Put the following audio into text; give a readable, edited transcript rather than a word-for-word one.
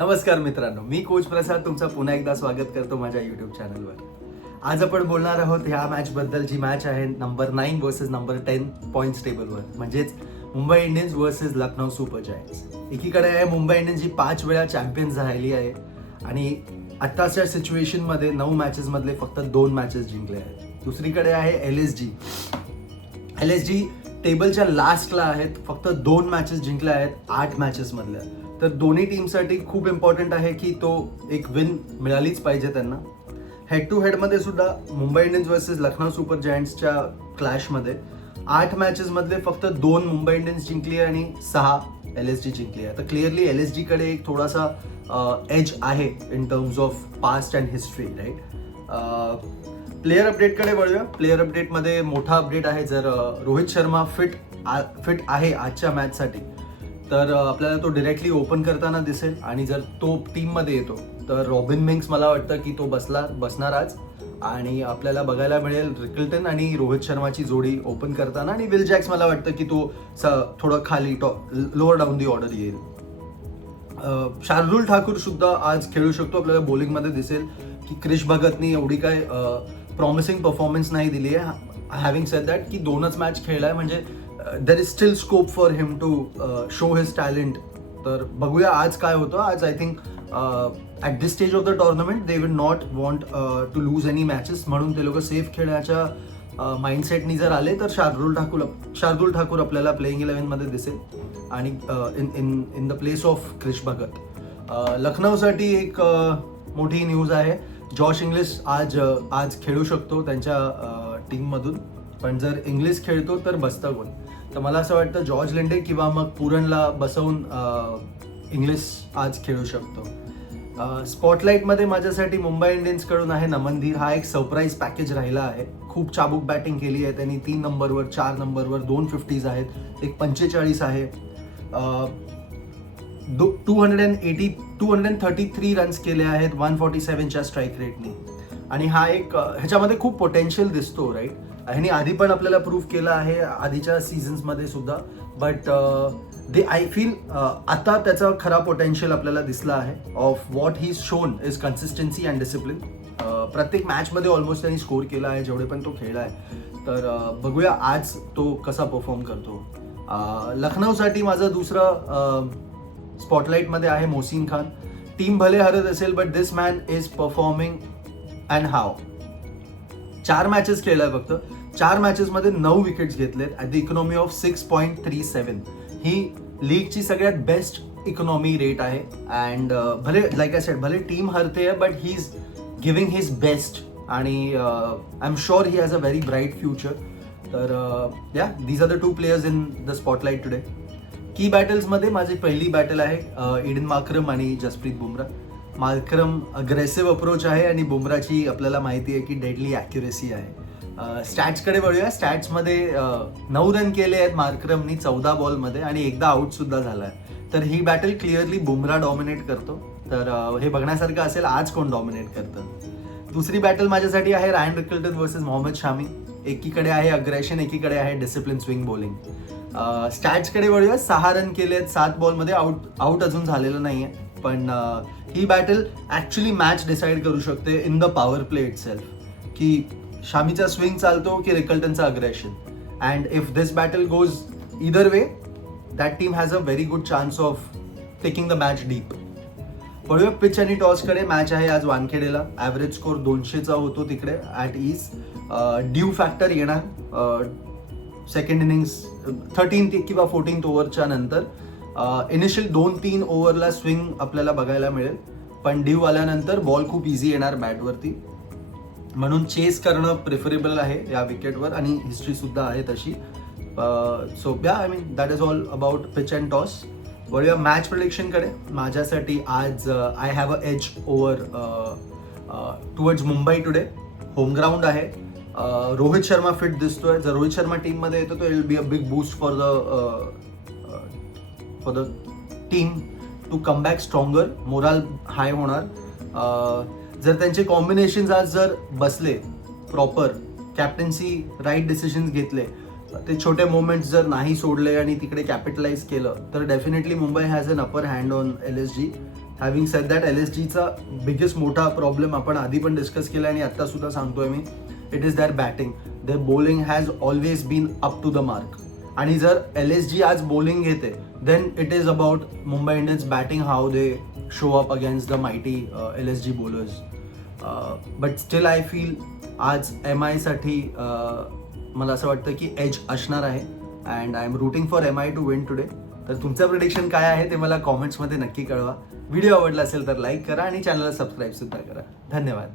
नमस्कार मित्रांनो, मी कोच प्रसाद तुमचं पुन्हा एकदा स्वागत करतो माझ्या यूट्यूब चॅनलवर. आज आपण बोलणार आहोत ह्या मॅचबद्दल, जी मॅच आहे नंबर 9 वर्सेस नंबर 10 पॉईंट्स टेबलवर, म्हणजेच Mumbai Indians versus Lucknow super giants. एकीकडे आहे मुंबई इंडियन्स, जी 5 वेळा चॅम्पियन्स राहिली आहे आणि आत्ताच्या सिच्युएशनमध्ये 9 मॅचेसमधले फक्त 2 मॅचेस जिंकले आहेत. दुसरीकडे आहे एल एस जी टेबलच्या लास्टला आहेत, फक्त 2 मॅचेस जिंकल्या आहेत 8 मॅचेसमधल्या. तर दोन्ही टीमसाठी खूप इम्पॉर्टंट आहे की तो एक विन मिळालीच पाहिजे त्यांना. हेड टू हेडमध्ये सुद्धा Mumbai Indians versus Lucknow super जायंट्सच्या क्लॅशमध्ये 8 मॅचेसमधले फक्त 2 मुंबई इंडियन्स जिंकली आणि 6 एल एस जी जिंकली आहे. तर क्लिअरली एल एस जीकडे एक थोडासा एज आहे in terms of past and history, right. Player अपडेटकडे वळूया. प्लेयर अपडेटमध्ये मोठा अपडेट आहे. जर रोहित शर्मा फिट आहे आजच्या मॅचसाठी, तर आपल्याला तो डिरेक्टली ओपन करताना दिसेल. आणि जर तो टीममध्ये येतो तर रॉबिन मिंग्स मला वाटतं की तो बसणार आज, आणि आपल्याला बघायला मिळेल रिकल्टन आणि रोहित शर्माची जोडी ओपन करताना. आणि विल जॅक्स मला वाटतं की तो थोडं खाली लोअर डाऊन दी ऑर्डर येईल. शार्दुल ठाकूर सुद्धा आज खेळू शकतो, आपल्याला बॉलिंगमध्ये दिसेल की क्रिश भगतनी एवढी काय प्रॉमिसिंग परफॉर्मन्स नाही दिली आहे. हॅव्हिंग सेड दॅट की 2च मॅच खेळलाय, म्हणजे there is still scope for him to show his talent. तर बघूया आज काय होतं. आज I think at this stage of the tournament they will not want to lose any matches, म्हणून ते लोक सेफ खेळण्याच्या माइंडसेटनी जर आले तर शार्दुल ठाकूर आपल्याला प्लेइंग 11मध्ये दिसेल, आणि in the place of Krish Bhagat. लखनौसाठी एक मोठी न्यूज आहे. जॉश इंग्लिश आज खेळू शकतो त्यांच्या टीममधून, पण जर इंग्लिश खेळतो तर बसतं कोण. तर मला असं वाटतं जॉर्ज लिंडे किंवा मग पुरणला बसवून इंग्लिश आज खेळू शकतो. स्पॉटलाईटमध्ये माझ्यासाठी मुंबई इंडियन्सकडून आहे नमनधीर. हा एक सरप्राईज पॅकेज राहिला आहे. खूप चाबूक बॅटिंग केली आहे त्यांनी. 3 नंबरवर 4 नंबरवर 2 50s आहेत, एक 45 आहे. 233 रन्स केले आहेत 147च्या स्ट्राईक रेटने. आणि हा एक ह्याच्यामध्ये खूप पोटेन्शियल दिसतो, राईट. ह्याने आधी पण आपल्याला प्रूव्ह केलं आहे आधीच्या सीझन्समध्ये सुद्धा, बट आय फील आता त्याचा खरा पोटेन्शियल आपल्याला दिसला आहे. Of what he shown is consistency and discipline. प्रत्येक मॅचमध्ये ऑलमोस्ट त्यांनी स्कोर केला आहे जेवढे पण तो खेळला आहे. तर बघूया आज तो कसा परफॉर्म करतो. लखनौसाठी माझं दुसरं स्पॉटलाईटमध्ये आहे मोहसिन खान. टीम भले हरत असेल, but this man is performing and how. 4 matches खेळलाय फक्त. 4 मॅचेसमध्ये 9 विकेट्स घेतलेत ॲट द इकॉनॉमी ऑफ 6.37. ही लीगची सगळ्यात बेस्ट इकॉनॉमी रेट आहे. अँड भले लाईक आय सेड, भले टीम हरते आहे, but he is giving his best, आणि I am sure he has a very bright future. तर या these are the 2 players in the spotlight today. की बॅटल्समध्ये माझी पहिली बॅटल आहे ईडन मार्क्रम आणि Jasprit Bumrah. Markram aggressive approach आहे आणि बुमराची आपल्याला माहिती आहे की डेडली ॲक्युरेसी आहे. स्टॅट्सकडे वळूया. स्टॅट्समध्ये 9 रन केले आहेत मार्क्रमनी 14 बॉलमध्ये, आणि एकदा आऊटसुद्धा झाला आहे. तर ही बॅटल क्लिअरली बुमरा डॉमिनेट करतो. तर हे बघण्यासारखं असेल आज कोण डॉमिनेट करतं. दुसरी बॅटल माझ्यासाठी आहे रायन रिकल्टन वर्सेस मोहम्मद शामी. एकीकडे आहे अग्रेशन, एकीकडे आहे डिसिप्लिन स्विंग बॉलिंग. स्टॅट्सकडे वळूया. 6 रन केले आहेत 7 बॉलमध्ये. आऊट अजून झालेलं नाही आहे, पण ही बॅटल ॲक्च्युली मॅच डिसाईड करू शकते in the power play itself, की शामीचा स्विंग चालतो की रिकल्टनचा aggression. And if this battle goes either way, that team has a very good chance of taking the match deep. वळूया पिच आणि टॉसकडे. मॅच आहे आज वानखेडेला. ॲव्हरेज स्कोर 200चा होतो तिकडे ॲट ईज. ड्यू फॅक्टर येणार सेकंड इनिंग्स 13th किंवा 14th ओव्हरच्या नंतर. इनिशियल 2-3 ओव्हरला स्विंग आपल्याला बघायला मिळेल, पण ड्यू आल्यानंतर बॉल खूप इझी येणार बॅटवरती, म्हणून चेस करणं प्रेफरेबल आहे या विकेटवर, आणि हिस्ट्री सुद्धा आहे तशी. सो या I mean that is all about pitch and toss. वळूया मॅच प्रेडिक्शनकडे. माझ्यासाठी आज I have a age over towards Mumbai today. Home ground आहे. रोहित शर्मा फिट दिसतोय. जर रोहित शर्मा टीममध्ये येतो तो it will be a big boost for the team to come back stronger. Morale high होणार. जर त्यांचे कॉम्बिनेशन्स आज जर बसले प्रॉपर, कॅप्टन्सी राईट डिसिजन्स घेतले, ते छोटे मोमेंट्स जर नाही सोडले आणि तिकडे कॅपिटलाइज केलं, तर definitely Mumbai has an upper hand on LSG. Having said that LSGचा बिगेस्ट मोठा प्रॉब्लेम आपण आधी पण डिस्कस केला आणि आत्ता सुद्धा सांगतोय मी, it is that batting. The bowling has always been up to the mark. आणि जर LSG आज बॉलिंग घेते then it is about Mumbai Indians batting, how they show up against the mighty LSG bowlers. But still I feel आज MI साठी मला असं वाटतं की एज असणार आहे and I am rooting for MI to win today. तर तुमचं प्रिडिक्शन काय आहे ते मला कॉमेंट्समध्ये नक्की कळवा. व्हिडिओ आवडला असेल तर लाईक करा आणि चॅनलला सबस्क्राईब सुद्धा करा. धन्यवाद.